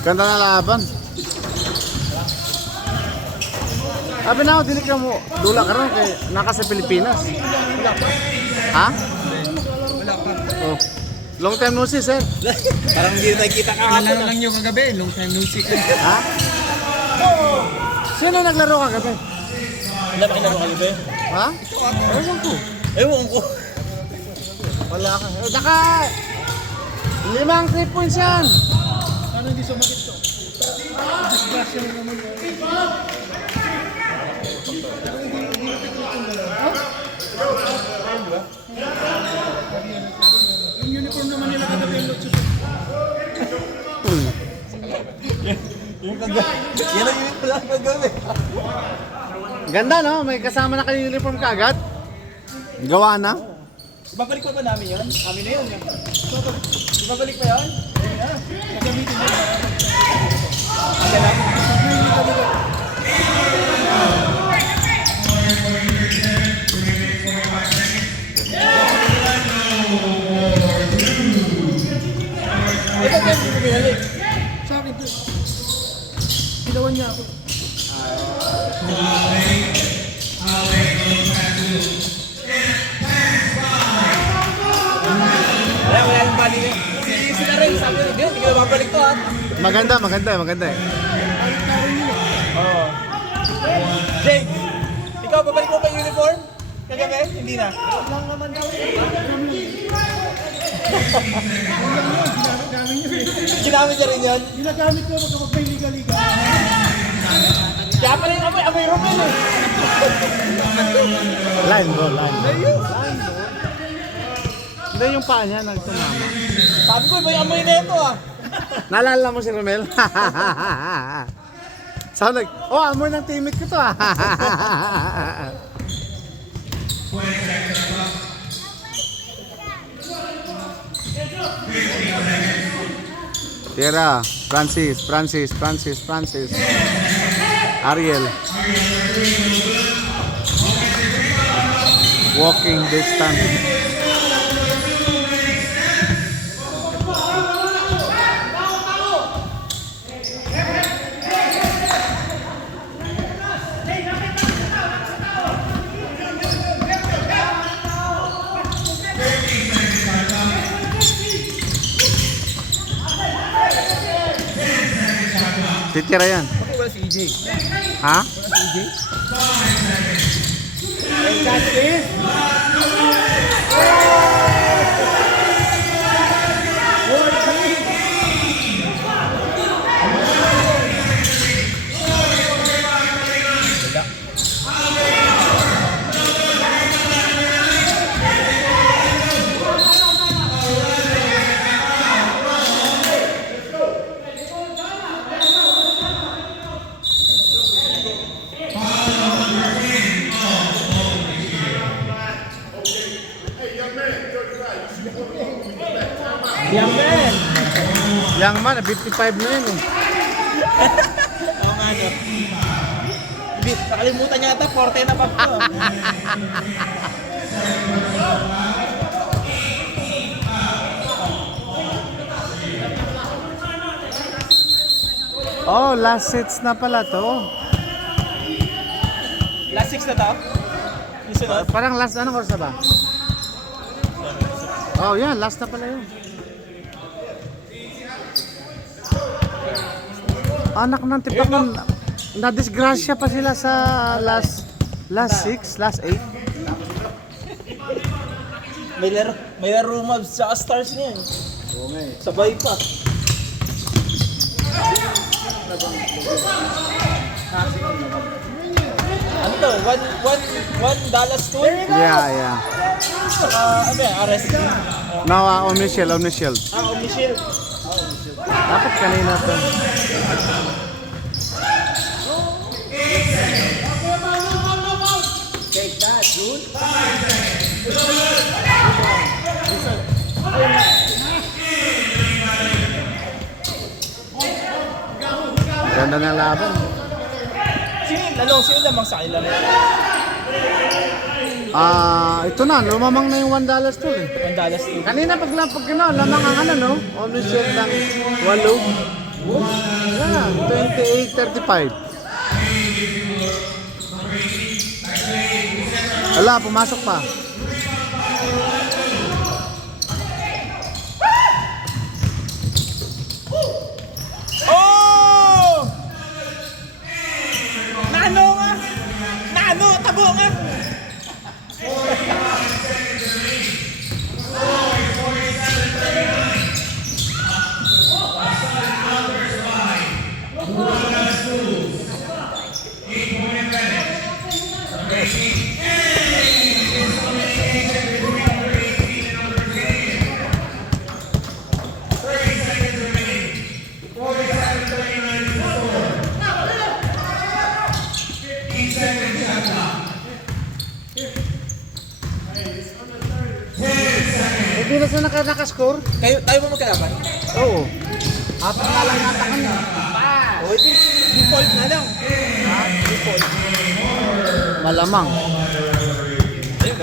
Ganda na laban. Sabi na ako, dinig ka mo. Dula ka rin kay naka sa Pilipinas. Ha? Wala pa. Oh. Long time no see, sir. Parang hindi na kita ka. Nalaro lang yung kagabi. Long time no see ka. Ha? Sino naglaro kagabi? Wala ba kinaro kagabi? Ha? Ewan ko. Ewan ko. Wala ka. Naka 5 3 points yan. Ano hindi sumakit to? Disgrasya na naman. Yung uniform naman nila kagabi yung lotso. Yung kagabi. Yan ang uniform lang kagabi. Ganda no? May kasama na kayo uniform ka agad? Gawa na? Ibabalik pa ba namin yun? Amin na yun. Ibabalik pa yun? Gagamitin yun. Ito ba yung binalik? Sa akin to. Ginawan niya ako. Wala yung bali niya. Sila rin, sabi niya, hindi ka mabalik to ha. Maganda, maganda, maganda eh. Oo. Jake, ikaw, babalik mo pa yung uniform? Kagabi? Hindi na. Lang naman daw. Ginamit niya rin yun? Ginagamit ko kapag may liga-liga. Kaya pala yung amoy Romel eh. Line ball, line ball. Hindi yung paa niya nagtumama. Sabi ko, may amoy na ito ah. Naalala mo si Romel? Sabi like, oh, amoy ng teammate ko to ah. Tira, Francis. Ariel. Walking distance. Titira yan. Bakit wala si EJ? Ha? Wala si EJ? Hey, Justice! Yang man, 55 na yun eh. Oo nga no. Hindi, nakalimutan niya ata, 40 na pa po. Oh, last sets na pala to. Last 6 na to? Yung sunod? Parang last, anong oras na ba? Oh, yan, last na pala yun. Anak ng tipak na-disgrasya pa sila sa last 6, last 8. May laro mobs sa stars niya. Sabay pa. Ano to? One Dallas Tool? Yeah. Saka, ano yan, RSG? Now, Omnishield. Omnishield. Dapat kanina to. Take that, dude. Ganda ng laban. Sino lamang sa kanila na yun? Ito na, lumamang na yung $1 tol eh. $1 too. Kanina pag lamang ang ano, no? Almost yet ng 8. Yan, 28.35. Wala, pumasok pa. Oh! Nano nga! Nano! Tabo nga! Hindi na siya nakascore? Tayo ba magkalaban? Oo. Apat na lang yata kanya. O, ito. Default na lang. Default. Malamang. Ayun,